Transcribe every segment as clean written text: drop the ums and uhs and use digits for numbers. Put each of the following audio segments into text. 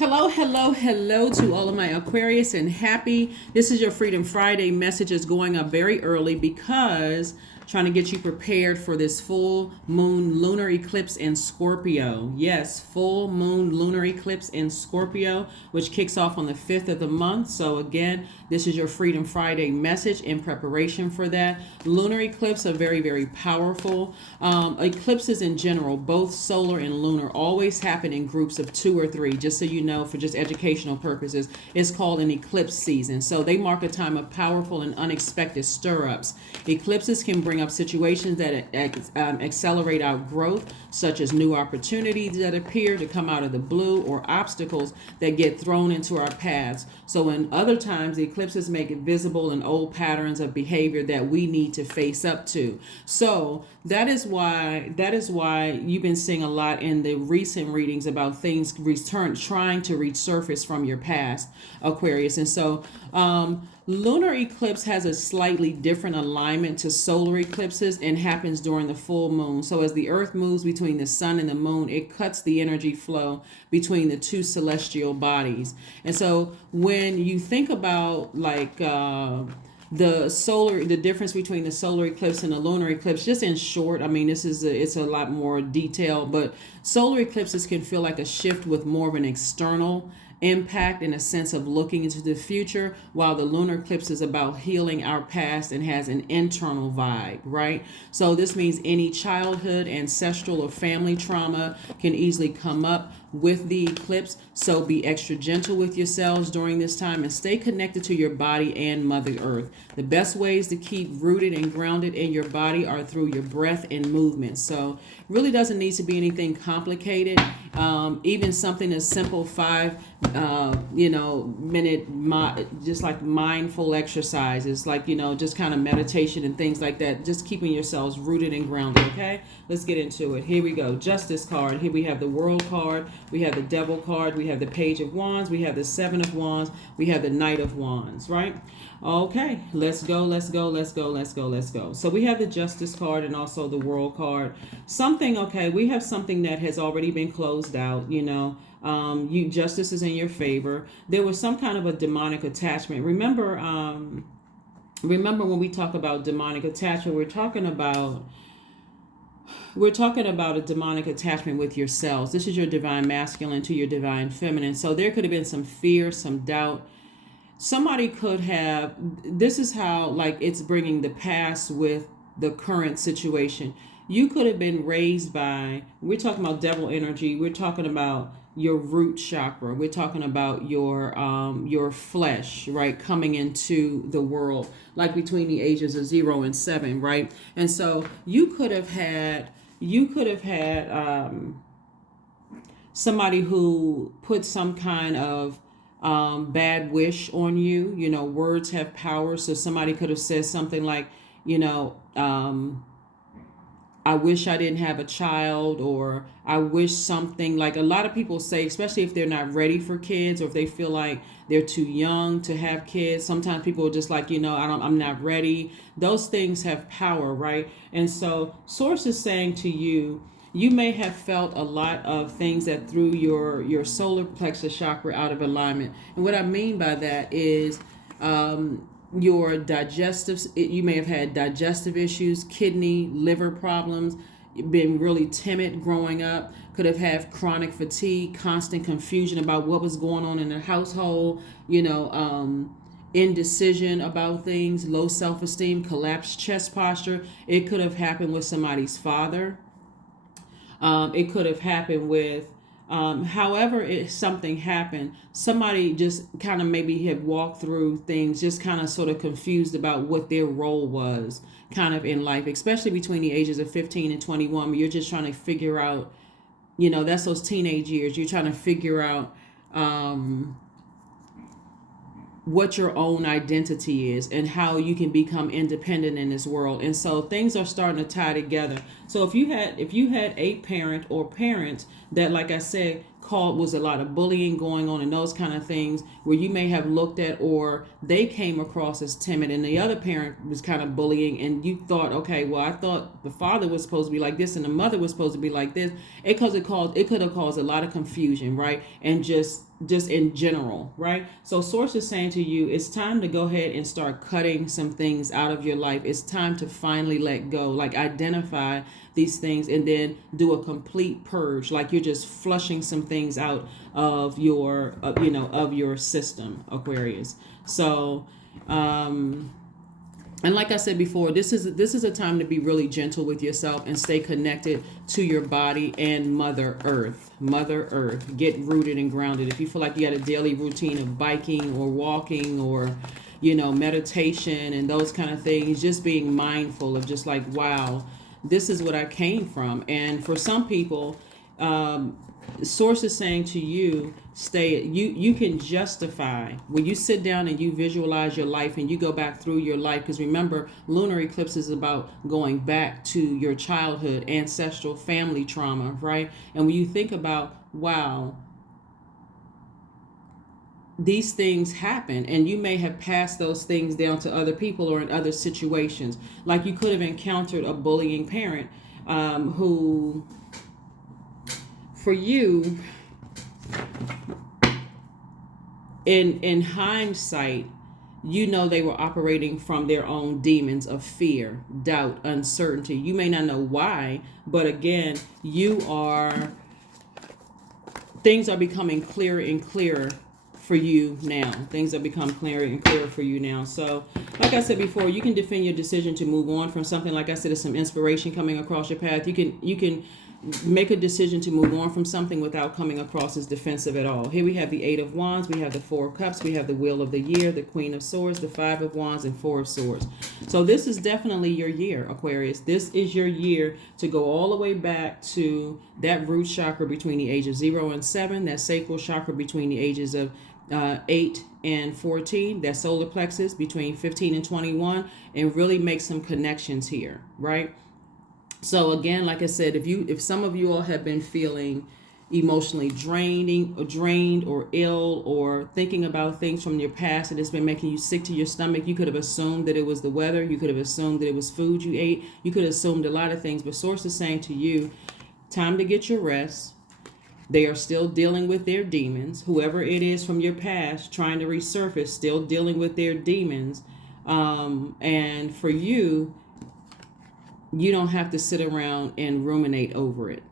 Hello, hello, hello to all of my Aquarius and happy. This is your Freedom Friday message is going up very early because trying to get you prepared for this full moon lunar eclipse in Scorpio. Yes, full moon lunar eclipse in Scorpio, which kicks off on the 5th of the month. So again, this is your Freedom Friday message in preparation for that. Lunar eclipse are very, very powerful. Eclipses in general, both solar and lunar, always happen in groups of 2 or 3, just so you know, for just educational purposes. It's called an eclipse season. So they mark a time of powerful and unexpected stir-ups. Eclipses can bring up situations that accelerate our growth, such as new opportunities that appear to come out of the blue or obstacles that get thrown into our paths. So in other times, the eclipses make it visible in old patterns of behavior that we need to face up to. So that is why you've been seeing a lot in the recent readings about things trying to resurface from your past, Aquarius. And so lunar eclipse has a slightly different alignment to solar eclipses and happens during the full moon. So as the earth moves between the sun and the moon, it cuts the energy flow between the two celestial bodies. And so when you think about the difference between the solar eclipse and the lunar eclipse, just in short, I mean, it's a lot more detail, but solar eclipses can feel like a shift with more of an external impact in a sense of looking into the future, while the lunar eclipse is about healing our past and has an internal vibe, right? So this means any childhood, ancestral, or family trauma can easily come up with the eclipse. So be extra gentle with yourselves during this time and stay connected to your body and Mother Earth. The best ways to keep rooted and grounded in your body are through your breath and movement. So really doesn't need to be anything complicated. Even something as simple 5 minute just like mindful exercises, like just kind of meditation and things like that, just keeping yourselves rooted and grounded. Okay, let's get into it. Here we go. Justice card. Here we have the World card, we have the Devil card, we have the Page of Wands, we have the Seven of Wands, we have the Knight of Wands, right? Okay, let's go. So we have the Justice card and also the World card. We have something that has already been closed out. Justice is in your favor. There was some kind of a demonic attachment. Remember when we talk about demonic attachment, we're talking about a demonic attachment with yourselves. This is your divine masculine to your divine feminine. So there could have been some fear, some doubt. Somebody could have, this is how, like, it's bringing the past with the current situation. You could have been raised by, we're talking about devil energy, we're talking about your root chakra, we're talking about your flesh, right, coming into the world, like between the ages of 0 and 7, right? And so you could have had somebody who put some kind of bad wish on you. Words have power. So somebody could have said something like, I wish I didn't have a child, or I wish something, like a lot of people say, especially if they're not ready for kids or if they feel like they're too young to have kids. Sometimes people are just like, I'm not ready. Those things have power, right? And so Source is saying to you, you may have felt a lot of things that threw your solar plexus chakra out of alignment. And what I mean by that is your digestive, you may have had digestive issues, kidney, liver problems, been really timid growing up, could have had chronic fatigue, constant confusion about what was going on in the household, indecision about things, low self-esteem, collapsed chest posture. It could have happened with somebody's father. It could have happened with, if something happened, somebody just kind of maybe had walked through things, just kind of sort of confused about what their role was kind of in life, especially between the ages of 15 and 21, where you're just trying to figure out, that's those teenage years. You're trying to figure out what your own identity is and how you can become independent in this world. And so things are starting to tie together. So if you had a parent or parents that, like I said, was a lot of bullying going on and those kind of things, where you may have looked at, or they came across as timid and the other parent was kind of bullying, and you thought, okay, well, I thought the father was supposed to be like this and the mother was supposed to be like this. It could have caused a lot of confusion, right? And just in general, right? So source is saying to you, it's time to go ahead and start cutting some things out of your life. It's time to finally let go, like identify these things and then do a complete purge, like you're just flushing some things out of your of your system, Aquarius. So and like I said before, this is a time to be really gentle with yourself and stay connected to your body and Mother Earth. Mother Earth. Get rooted and grounded. If you feel like you had a daily routine of biking or walking or, meditation and those kind of things, just being mindful of just like, wow, this is what I came from. And for some people, source is saying to you, you can justify when you sit down and you visualize your life and you go back through your life, because remember, lunar eclipse is about going back to your childhood, ancestral family trauma, right? And when you think about, wow, these things happen, and you may have passed those things down to other people or in other situations. Like you could have encountered a bullying parent who, for you, in hindsight, they were operating from their own demons of fear, doubt, uncertainty. You may not know why, but again, things are becoming clearer and clearer for you now. Things have become clearer and clearer for you now. So, like I said before, you can defend your decision to move on from something. Like I said, there's some inspiration coming across your path. You can make a decision to move on from something without coming across as defensive at all. Here we have the 8 of Wands, we have the 4 of Cups, we have the Wheel of the Year, the Queen of Swords, the 5 of Wands, and 4 of Swords. So this is definitely your year, Aquarius. This is your year to go all the way back to that root chakra between the ages of 0 and 7, that sacral chakra between the ages of 8 and 14, that solar plexus between 15 and 21, and really make some connections here, right? So again, like I said, if some of you all have been feeling emotionally drained or ill, or thinking about things from your past and it's been making you sick to your stomach, you could have assumed that it was the weather, you could have assumed that it was food you ate, you could have assumed a lot of things, but source is saying to you, time to get your rest. They are still dealing with their demons. Whoever it is from your past trying to resurface, still dealing with their demons. And for you, you don't have to sit around and ruminate over it.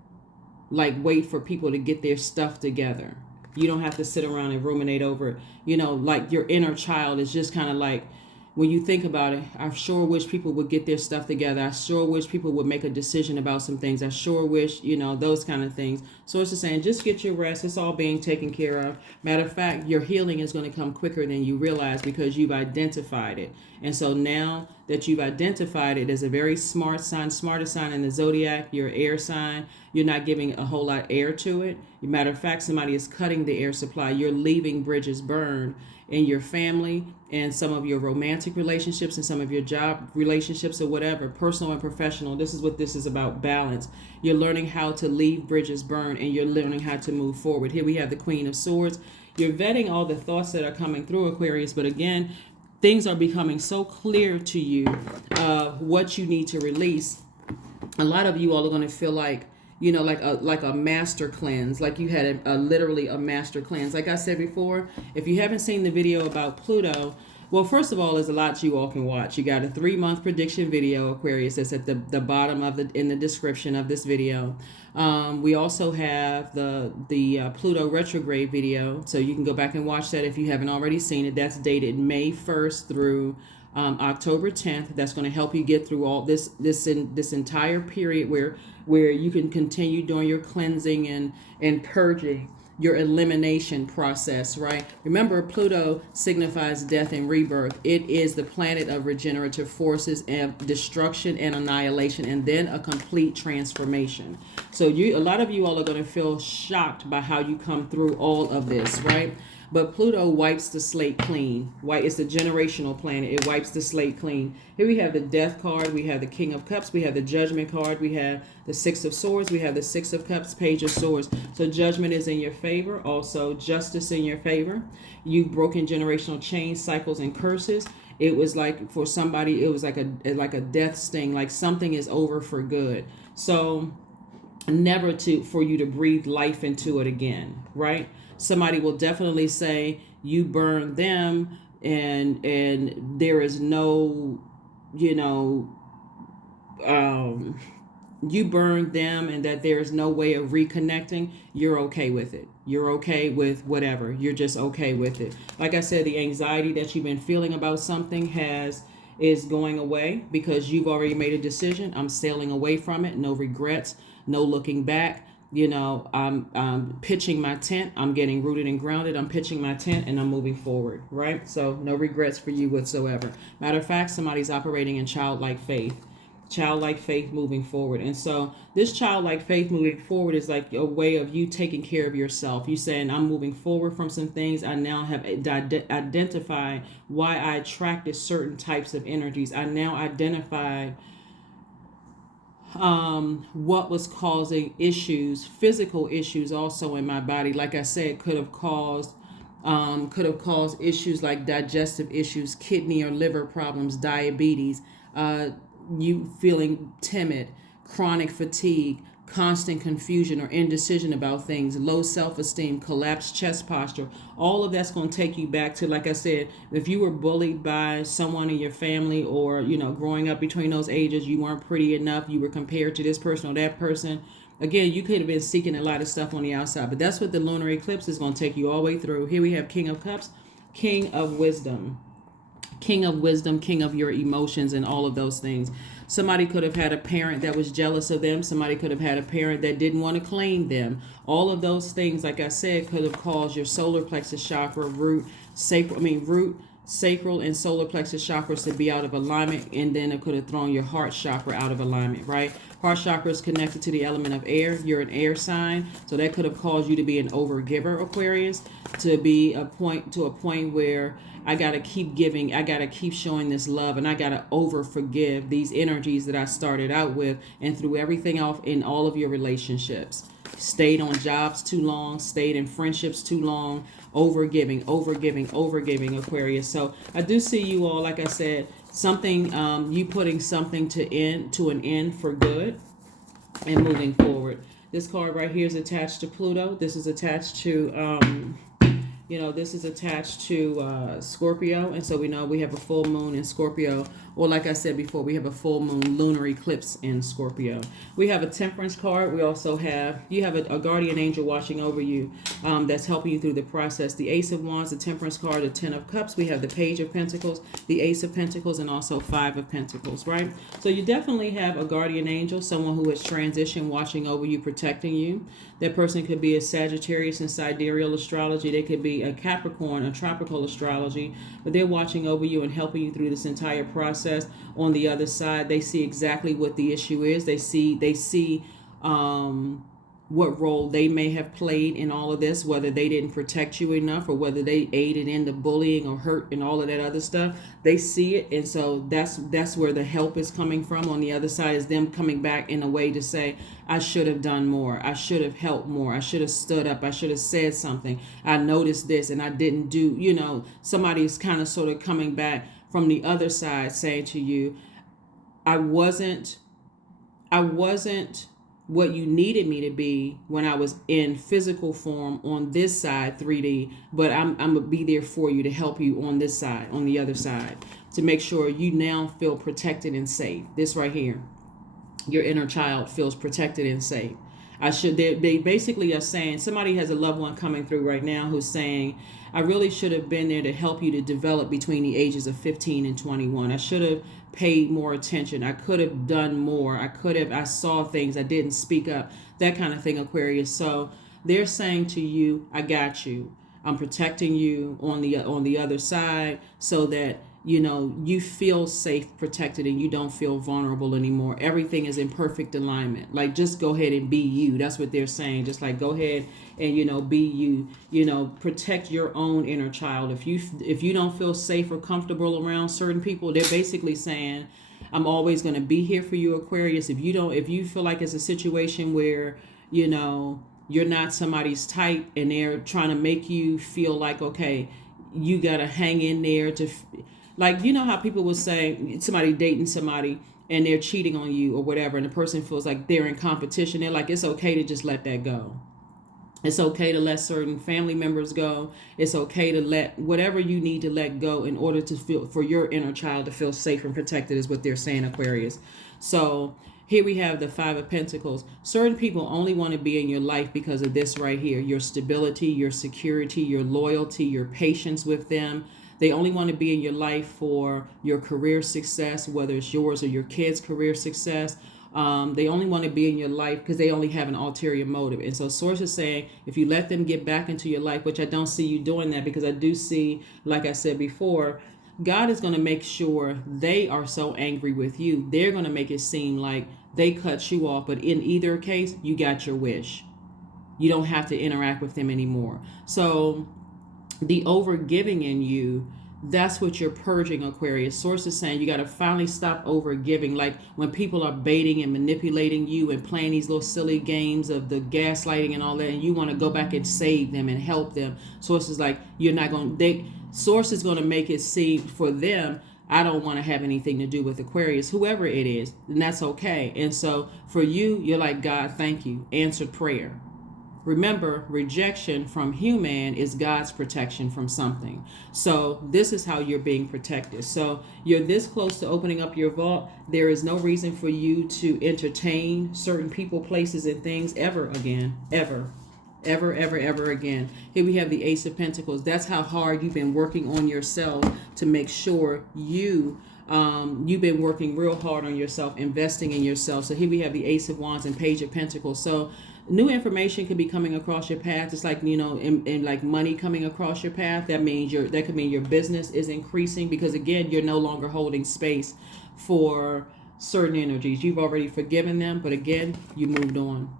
Like wait for people to get their stuff together. You don't have to sit around and ruminate over it. Like your inner child is just kind of like, when you think about it, I sure wish people would get their stuff together. I sure wish people would make a decision about some things. I sure wish, those kind of things. So it's just saying, just get your rest. It's all being taken care of. Matter of fact, your healing is going to come quicker than you realize because you've identified it. And so now that you've identified it as a very smart sign, smartest sign in the Zodiac, your air sign, you're not giving a whole lot of air to it. Matter of fact, somebody is cutting the air supply. You're leaving bridges burned in your family and some of your romantic relationships and some of your job relationships or whatever, personal and professional. This is what this is about, balance. You're learning how to leave bridges burned and you're learning how to move forward. Here we have the Queen of Swords. You're vetting all the thoughts that are coming through, Aquarius, but again, things are becoming so clear to you what you need to release. A lot of you all are going to feel like, like a master cleanse, like you had literally a master cleanse. Like I said before, if you haven't seen the video about Pluto, well, first of all, there's a lot you all can watch. You got a 3-month prediction video, Aquarius, that's at the bottom in the description of this video. We also have the Pluto retrograde video, so you can go back and watch that if you haven't already seen it. That's dated May 1st through October 10th. That's going to help you get through all this entire period where you can continue doing your cleansing and purging, your elimination process, right? Remember, Pluto signifies death and rebirth. It is the planet of regenerative forces and destruction and annihilation, and then a complete transformation. So a lot of you all are going to feel shocked by how you come through all of this, right? But Pluto wipes the slate clean. It's the generational planet. It wipes the slate clean. Here we have the Death card. We have the King of Cups. We have the Judgment card. We have the Six of Swords. We have the Six of Cups, Page of Swords. So Judgment is in your favor. Also, Justice in your favor. You've broken generational chains, cycles, and curses. It was like, for somebody, it was like a death sting. Like something is over for good. So never for you to breathe life into it again, right? Somebody will definitely say you burn them, and there is no, you burn them, and that there is no way of reconnecting. You're okay with it. You're okay with whatever. You're just okay with it. Like I said, the anxiety that you've been feeling about something is going away because you've already made a decision. I'm sailing away from it. No regrets. No looking back. I'm pitching my tent. I'm getting rooted and grounded. I'm pitching my tent and I'm moving forward, right? So no regrets for you whatsoever. Matter of fact, somebody's operating in childlike faith moving forward. And so this childlike faith moving forward is like a way of you taking care of yourself. You saying, I'm moving forward from some things. I now have identified why I attracted certain types of energies. I now identified what was causing issues, physical issues also in my body. Like I said, could have caused issues like digestive issues, kidney or liver problems, diabetes, you feeling timid, chronic fatigue, constant confusion or indecision about things, low self-esteem, collapsed chest posture. All of that's going to take you back to, like I said, if you were bullied by someone in your family, or growing up between those ages, you weren't pretty enough, you were compared to this person or that person. Again, you could have been seeking a lot of stuff on the outside, but that's what the lunar eclipse is going to take you all the way through. Here we have King of Cups, King of Wisdom, King of your emotions and all of those things. Somebody could have had a parent that was jealous of them. Somebody could have had a parent that didn't want to claim them. All of those things, like I said, could have caused your solar plexus chakra, root, sacral, and solar plexus chakras to be out of alignment, and then it could have thrown your heart chakra out of alignment, right? Heart chakra is connected to the element of air. You're an air sign, so that could have caused you to be an overgiver, Aquarius, to a point where I gotta keep giving, I gotta keep showing this love, and I gotta over forgive these energies that I started out with and threw everything off in all of your relationships. Stayed on jobs too long, stayed in friendships too long, overgiving, Aquarius. So I do see you all, like I said, something, you putting something to an end for good and moving forward. This card right here is attached to Pluto. This is attached to Scorpio. And so we know we have a full moon in Scorpio. Or like I said before, we have a full moon lunar eclipse in Scorpio. We have a Temperance card. We also have, you have a guardian angel watching over you, that's helping you through the process. The Ace of Wands, the Temperance card, the Ten of Cups. We have the Page of Pentacles, the Ace of Pentacles, and also Five of Pentacles, right? So you definitely have a guardian angel, someone who has transitioned, watching over you, protecting you. That person could be a Sagittarius in sidereal astrology. They could be a Capricorn, a tropical astrology, but they're watching over you and helping you through this entire process. On the other side, they see exactly what the issue is. They see what role they may have played in all of this, whether they didn't protect you enough or whether they aided in the bullying or hurt and all of that other stuff. They see it, and so that's where the help is coming from. On the other side is them coming back in a way to say, I should have done more. I should have helped more. I should have stood up. I should have said something. I noticed this and I didn't do, somebody's kind of sort of coming back from the other side saying to you, I wasn't what you needed me to be when I was in physical form on this side, 3D, but I'm going to be there for you to help you on this side, on the other side, to make sure you now feel protected and safe. This right here, your inner child feels protected and safe. They basically are saying, somebody has a loved one coming through right now who's saying, I really should have been there to help you to develop between the ages of 15 and 21. I should have paid more attention. I could have done more. I saw things. I didn't speak up, that kind of thing, Aquarius. So they're saying to you, I got you. I'm protecting you on the other side so that you feel safe, protected, and you don't feel vulnerable anymore. Everything is in perfect alignment. Like, just go ahead and be you. That's what they're saying. Just like, go ahead and, be you, protect your own inner child. If you don't feel safe or comfortable around certain people, they're basically saying, I'm always going to be here for you, Aquarius. If you feel like it's a situation where, you're not somebody's type and they're trying to make you feel like, okay, you got to hang in there to, like, how people will say somebody dating somebody and they're cheating on you or whatever, and the person feels like they're in competition. They're like, it's okay to just let that go. It's okay to let certain family members go. It's okay to let whatever you need to let go in order to feel, for your inner child to feel safe and protected, is what they're saying, Aquarius. So here we have the Five of Pentacles. Certain people only want to be in your life because of this right here: your stability, your security, your loyalty, your patience with them. They only want to be in your life for your career success, whether it's yours or your kids' career success. They only want to be in your life because they only have an ulterior motive. And so Source is saying, if you let them get back into your life, which I don't see you doing that, because I do see, like I said before, God is going to make sure they are so angry with you. They're going to make it seem like they cut you off. But in either case, you got your wish. You don't have to interact with them anymore. So the overgiving in you, that's what you're purging, Aquarius. Source is saying you got to finally stop overgiving. Like, when people are baiting and manipulating you and playing these little silly games of the gaslighting and all that, and you want to go back and save them and help them. Source is like, you're not going to, Source is going to make it seem for them, I don't want to have anything to do with Aquarius, whoever it is, and that's okay. And so for you, you're like, God, thank you. Answered prayer. Remember, rejection from human is God's protection from something. So this is how you're being protected. So you're this close to opening up your vault. There is no reason for you to entertain certain people, places, and things ever again. Ever. Ever, ever, ever again. Here we have the Ace of Pentacles. That's how hard you've been working on yourself to make sure you've been working real hard on yourself, investing in yourself. So here we have the Ace of Wands and Page of Pentacles. So new information could be coming across your path. It's like, and like money coming across your path. That means that could mean your business is increasing, because again, you're no longer holding space for certain energies. You've already forgiven them, but again, you moved on.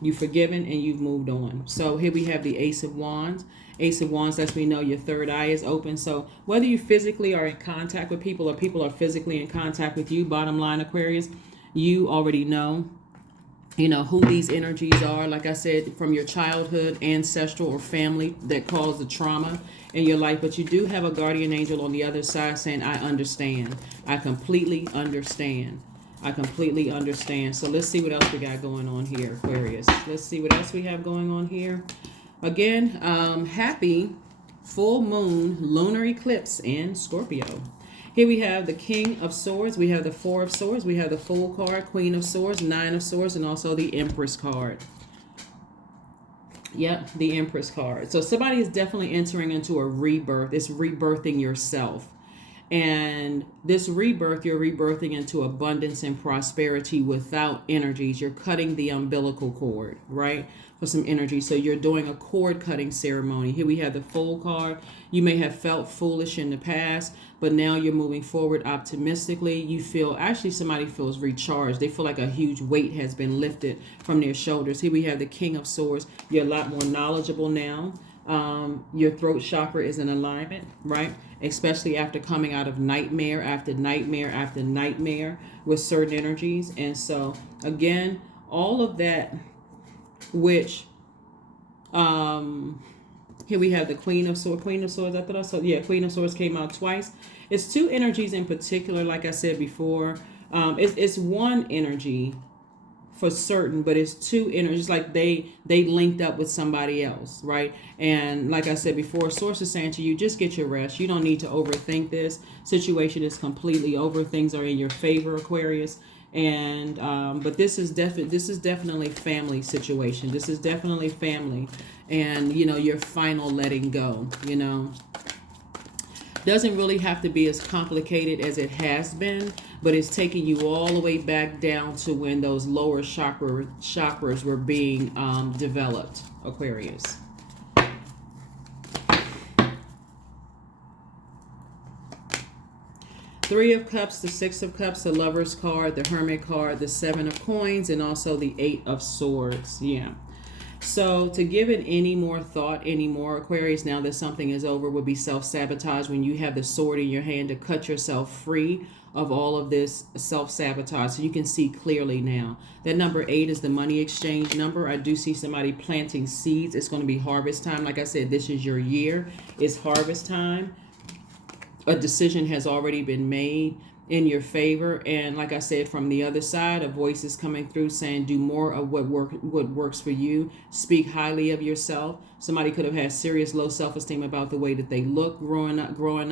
You've forgiven and you've moved on. So here we have the Ace of Wands. Ace of Wands lets me know your third eye is open. So whether you physically are in contact with people or people are physically in contact with you, bottom line, Aquarius, you already know who these energies are. Like I said, from your childhood, ancestral, or family that caused the trauma in your life. But you do have a guardian angel on the other side saying, I understand. I completely understand. I completely understand. So let's see what else we got going on here, Aquarius. Let's see what else we have going on here. Again, happy full moon lunar eclipse in Scorpio. Here we have the King of Swords. We have the Four of Swords. We have the Fool card, Queen of Swords, Nine of Swords, and also the Empress card. Yep, the Empress card. So somebody is definitely entering into a rebirth. It's rebirthing yourself. And this rebirth, you're rebirthing into abundance and prosperity without energies. You're cutting the umbilical cord, right? For some energy. So you're doing a cord cutting ceremony. Here we have the Fool card. You may have felt foolish in the past, but now you're moving forward optimistically. You feel, actually somebody feels recharged. They feel like a huge weight has been lifted from their shoulders. Here we have the King of Swords. You're a lot more knowledgeable now. Your throat chakra is in alignment, right? Especially after coming out of nightmare after nightmare after nightmare with certain energies. And so again, all of that, which here we have the Queen of Swords. Queen of Swords, I thought I saw, yeah, Queen of Swords came out twice. It's two energies in particular, like I said before. It's one energy for certain, but it's two energies, like they linked up with somebody else, right? And like I said before, Source is saying to you, just get your rest. You don't need to overthink this. Situation is completely over. Things are in your favor, Aquarius. And but this is definitely family situation. This is definitely family, and your final letting go. Doesn't really have to be as complicated as it has been, but it's taking you all the way back down to when those lower chakras were being developed, Aquarius. Three of Cups, the Six of Cups, the Lover's card, the Hermit card, the Seven of Coins, and also the Eight of Swords. Yeah. So to give it any more thought anymore, Aquarius, now that something is over, would be self-sabotage when you have the sword in your hand to cut yourself free of all of this self-sabotage. So you can see clearly now. That number 8 is the money exchange number. I do see somebody planting seeds. It's going to be harvest time. Like I said, this is your year. It's harvest time. A decision has already been made in your favor, and like I said, from the other side, a voice is coming through saying do more of what works for you. Speak highly of yourself. Somebody could have had serious low self-esteem about the way that they look growing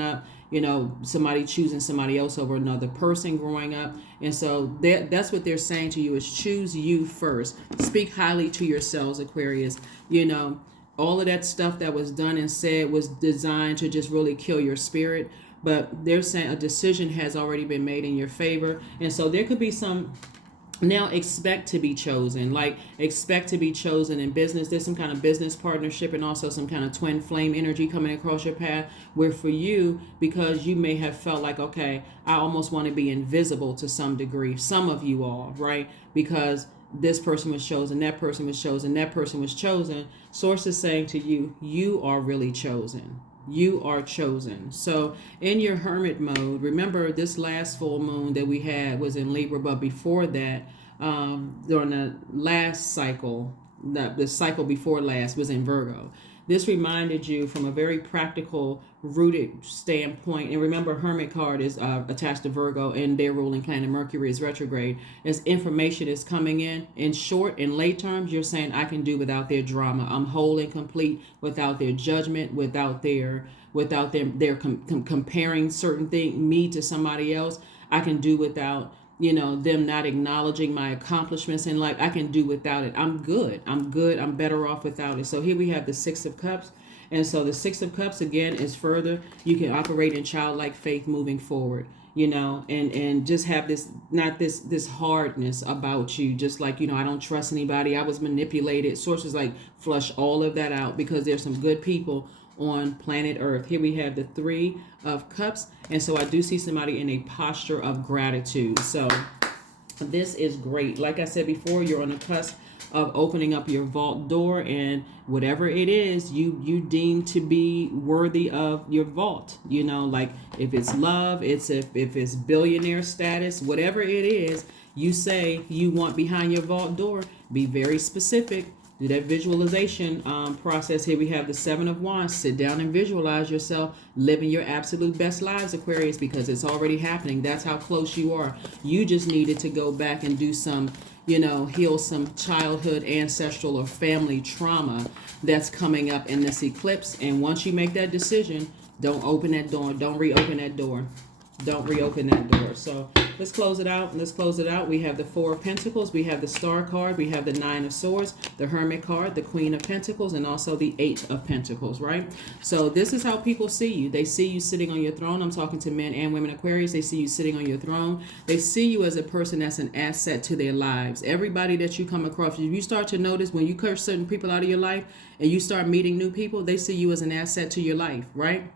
up, you know, somebody choosing somebody else over another person growing up. And so that's what they're saying to you is choose you first. Speak highly to yourselves, Aquarius. You know, all of that stuff that was done and said was designed to just really kill your spirit. But they're saying a decision has already been made in your favor. And so there could be some, now expect to be chosen, like expect to be chosen in business. There's some kind of business partnership and also some kind of twin flame energy coming across your path where for you, because you may have felt like, okay, I almost want to be invisible to some degree. Some of you all, right? Because this person was chosen, that person was chosen, that person was chosen. Source is saying to you, you are really chosen. You are chosen. So in your hermit mode, remember this last full moon that we had was in Libra, but before that, during the last cycle, the cycle before last was in Virgo. This reminded you from a very practical, rooted standpoint. And remember, Hermit card is attached to Virgo, and their ruling planet Mercury is retrograde. As information is coming in short and late terms, you're saying, I can do without their drama. I'm whole and complete without their judgment, without them comparing certain things, me to somebody else. I can do without, you know, them not acknowledging my accomplishments in life. I can do without it. I'm good. I'm better off without it. So here we have the Six of Cups. And so the Six of Cups, again, is further. You can operate in childlike faith moving forward, you know, and just have this, not this hardness about you. Just like, you know, I don't trust anybody. I was manipulated. Sources like flush all of that out because there's some good people on planet Earth. Here we have the Three of Cups, and so I do see somebody in a posture of gratitude. So this is great. Like I said before, you're on the cusp of opening up your vault door, and whatever it is you deem to be worthy of your vault, you know, like if it's love, if it's billionaire status, whatever it is you say you want behind your vault door, be very specific. Do that visualization process. Here we have the Seven of Wands. Sit down and visualize yourself living your absolute best lives, Aquarius, because it's already happening. That's how close you are. You just needed to go back and do some, you know, heal some childhood, ancestral, or family trauma that's coming up in this eclipse. And once you make that decision, don't open that door. Don't reopen that door. Don't reopen that door. So let's close it out. We have the Four of Pentacles. We have the Star card. We have the Nine of Swords, the Hermit card, the Queen of Pentacles, and also the Eight of Pentacles, right? So this is how people see you. They see you sitting on your throne. I'm talking to men and women, Aquarius. They see you sitting on your throne. They see you as a person that's an asset to their lives. Everybody that you come across, if you start to notice when you cut certain people out of your life and you start meeting new people, they see you as an asset to your life, right?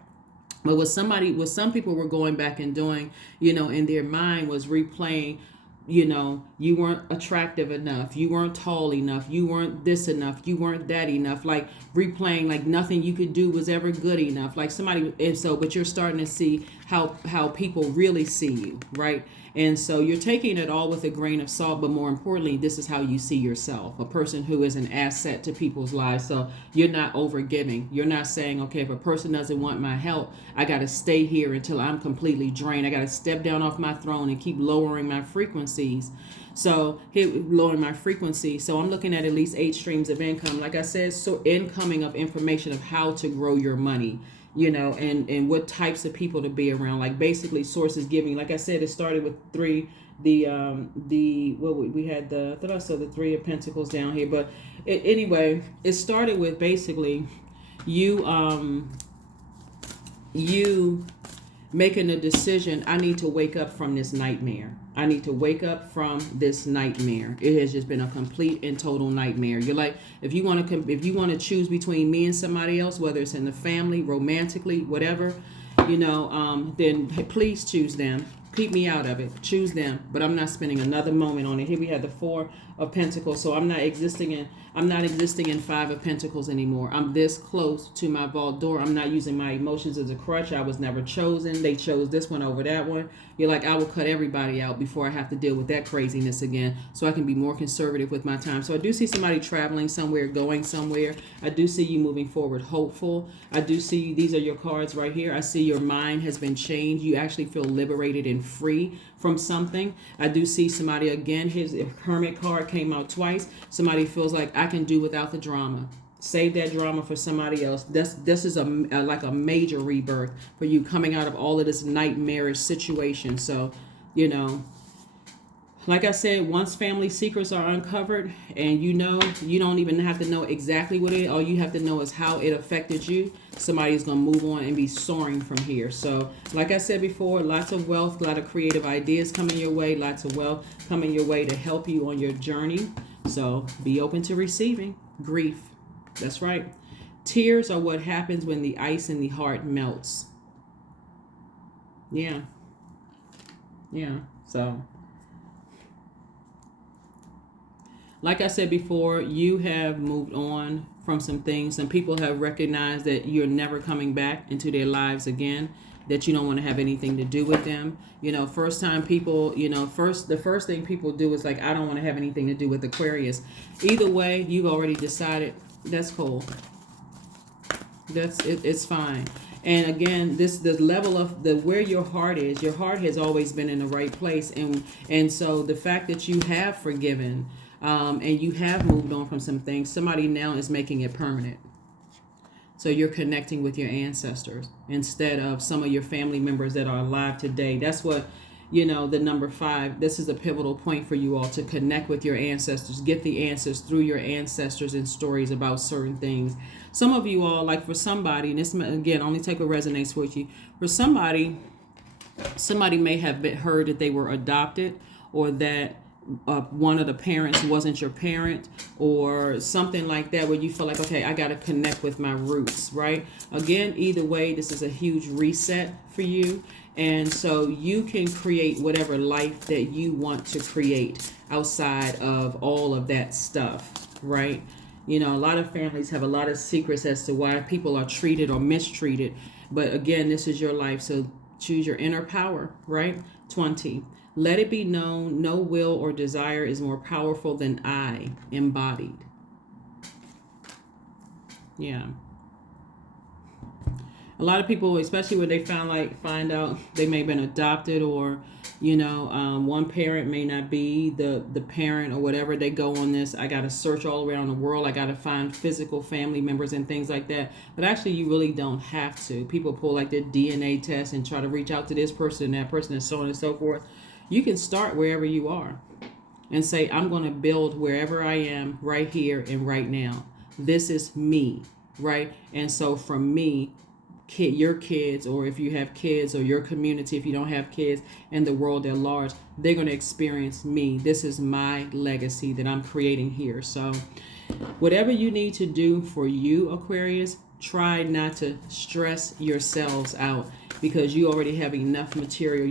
But what some people were going back and doing, you know, in their mind was replaying, you know, you weren't attractive enough, you weren't tall enough, you weren't this enough, you weren't that enough, like replaying like nothing you could do was ever good enough, like somebody. And so, but you're starting to see how people really see you, right? And so you're taking it all with a grain of salt, but more importantly, this is how you see yourself, a person who is an asset to people's lives. So you're not overgiving. You're not saying, okay, if a person doesn't want my help, I got to stay here until I'm completely drained. I got to step down off my throne and keep lowering my frequencies. So here, lowering my frequency. So I'm looking at least 8 streams of income. Like I said, so incoming of information of how to grow your money, you know, and what types of people to be around. Like basically sources giving, like I said, it started with we had the Three of Pentacles down here. But anyway, it started with basically you making a decision. I need to wake up from this nightmare. I need to wake up from this nightmare. It has just been a complete and total nightmare. You're like, if you want to choose between me and somebody else, whether it's in the family, romantically, whatever, then hey, please choose them. Keep me out of it. Choose them. But I'm not spending another moment on it. Here we have the Four of Pentacles. So I'm not existing in Five of Pentacles anymore. I'm this close to my vault door. I'm not using my emotions as a crutch. I was never chosen. They chose this one over that one. You're like, I will cut everybody out before I have to deal with that craziness again, so I can be more conservative with my time. So I do see somebody traveling somewhere, going somewhere. I do see you moving forward, hopeful. I do see, these are your cards right here. I see your mind has been changed. You actually feel liberated and free from something. I do see somebody, again, his Hermit card came out twice. Somebody feels like, I can do without the drama. Save that drama for somebody else. This is like a major rebirth for you, coming out of all of this nightmarish situation. So, like I said, once family secrets are uncovered, and you don't even have to know exactly what it is. All you have to know is how it affected you. Somebody's going to move on and be soaring from here. So, like I said before, lots of wealth, a lot of creative ideas coming your way, lots of wealth coming your way to help you on your journey. So, be open to receiving. Grief. That's right. Tears are what happens when the ice in the heart melts. Yeah. So, like I said before, you have moved on from some things. Some people have recognized that you're never coming back into their lives again, that you don't want to have anything to do with them. First time people, the first thing people do is like, I don't want to have anything to do with Aquarius. Either way, you've already decided. That's cool. That's it. It's fine. And again, the level of where your heart is. Your heart has always been in the right place, and so the fact that you have forgiven, and you have moved on from some things, somebody now is making it permanent. So you're connecting with your ancestors instead of some of your family members that are alive today. That's what, the number 5, this is a pivotal point for you all, to connect with your ancestors. Get the answers through your ancestors and stories about certain things. Some of you all, like for somebody, and this, again, only take what resonates with you. For somebody may have heard that they were adopted, or that one of the parents wasn't your parent, or something like that, where you feel like, okay, I got to connect with my roots, right? Again, either way, this is a huge reset for you. And so you can create whatever life that you want to create outside of all of that stuff, right? A lot of families have a lot of secrets as to why people are treated or mistreated. But again, this is your life. So choose your inner power, right? 20. Let it be known, no will or desire is more powerful than I, embodied. Yeah. A lot of people, especially when they find out they may have been adopted, or, one parent may not be the parent or whatever, they go on this, I got to search all around the world. I got to find physical family members and things like that. But actually, you really don't have to. People pull like their DNA test and try to reach out to this person and that person and so on and so forth. You can start wherever you are and say, I'm going to build wherever I am right here and right now. This is me, right? And so from me, your kids, or if you have kids, or your community, if you don't have kids, and the world at large, they're going to experience me. This is my legacy that I'm creating here. So whatever you need to do for you, Aquarius, try not to stress yourselves out, because you already have enough material.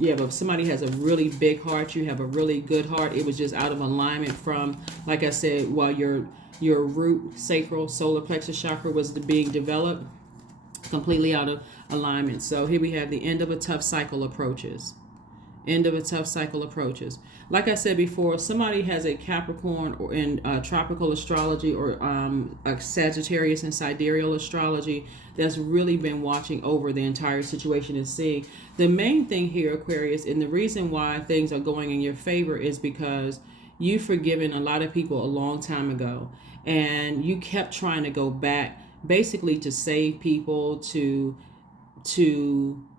If somebody has a really big heart, you have a really good heart. It was just out of alignment from, like I said, while your root, sacral, solar plexus chakra was being developed, completely out of alignment. So here we have the end of a tough cycle approaches. End of a tough cycle approaches. Like I said before, somebody has a Capricorn or in tropical astrology, or a Sagittarius and sidereal astrology, that's really been watching over the entire situation and seeing. The main thing here, Aquarius, and the reason why things are going in your favor, is because you've forgiven a lot of people a long time ago, and you kept trying to go back, basically to save people, to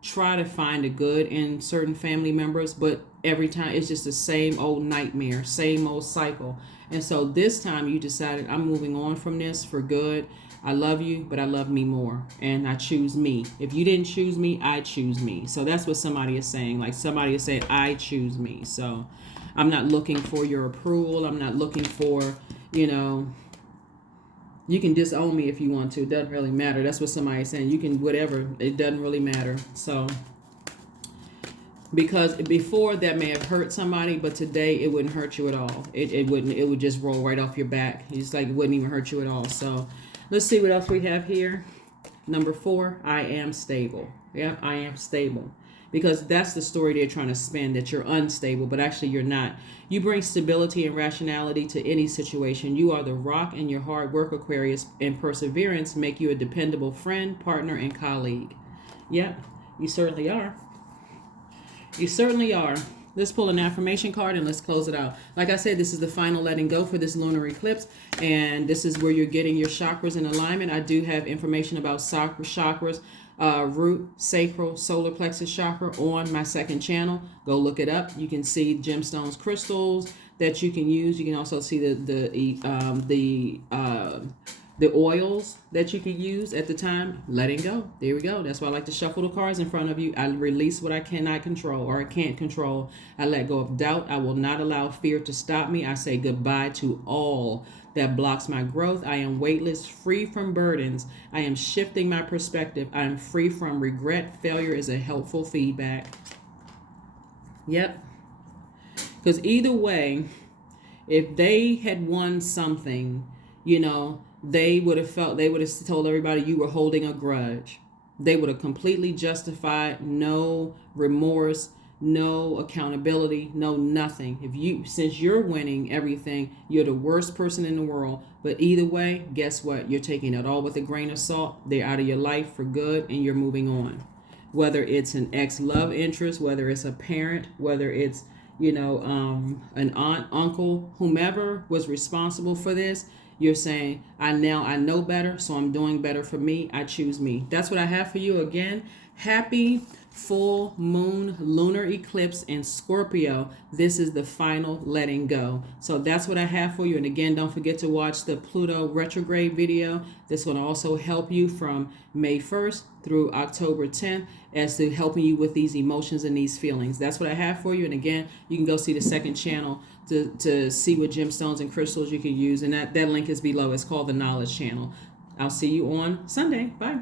try to find a good in certain family members, but every time it's just the same old nightmare, same old cycle. And so this time you decided, I'm moving on from this for good. I love you, but I love me more, and I choose me. If you didn't choose me, I choose me. So that's what somebody is saying. Like, somebody is saying, I choose me. So I'm not looking for your approval. I'm not looking for, You can disown me if you want to. It doesn't really matter. That's what somebody's saying. You can whatever. It doesn't really matter. So, because before that may have hurt somebody, but today it wouldn't hurt you at all. It wouldn't. It would just roll right off your back. It's like it wouldn't even hurt you at all. So, let's see what else we have here. Number 4, I am stable. Yeah, I am stable. Because that's the story they're trying to spin, that you're unstable, but actually you're not. You bring stability and rationality to any situation. You are the rock in your hard work, Aquarius, and perseverance make you a dependable friend, partner, and colleague. Yep, you certainly are. You certainly are. Let's pull an affirmation card and let's close it out. Like I said, this is the final letting go for this lunar eclipse, and this is where you're getting your chakras in alignment. I do have information about chakras, root, sacral, solar plexus chakra on my second channel. Go look it up. You can see gemstones, crystals that you can use. You can also see the oils that you can use at the time. Letting go. There we go. That's why I like to shuffle the cards in front of you. I release what I cannot control or I can't control. I let go of doubt. I will not allow fear to stop me. I say goodbye to all that blocks my growth. I am weightless, free from burdens. I am shifting my perspective. I am free from regret. Failure is a helpful feedback. Yep. Because either way, if they had won something, they would have told everybody you were holding a grudge. They would have completely justified, no remorse, no accountability, no nothing. Since you're winning everything, you're the worst person in the world. But either way, guess what? You're taking it all with a grain of salt. They're out of your life for good and you're moving on. Whether it's an ex-love interest, whether it's a parent, whether it's, an aunt, uncle, whomever was responsible for this, you're saying, I know better, so I'm doing better for me. I choose me. That's what I have for you. Again, happy full moon lunar eclipse in Scorpio. This is the final letting go. So that's what I have for you. And again, don't forget to watch the Pluto retrograde video. This will also help you from May 1st through October 10th as to helping you with these emotions and these feelings. That's what I have for you. And again, you can go see the second channel to see what gemstones and crystals you can use. And that link is below. It's called the Knowledge Channel. I'll see you on Sunday. Bye.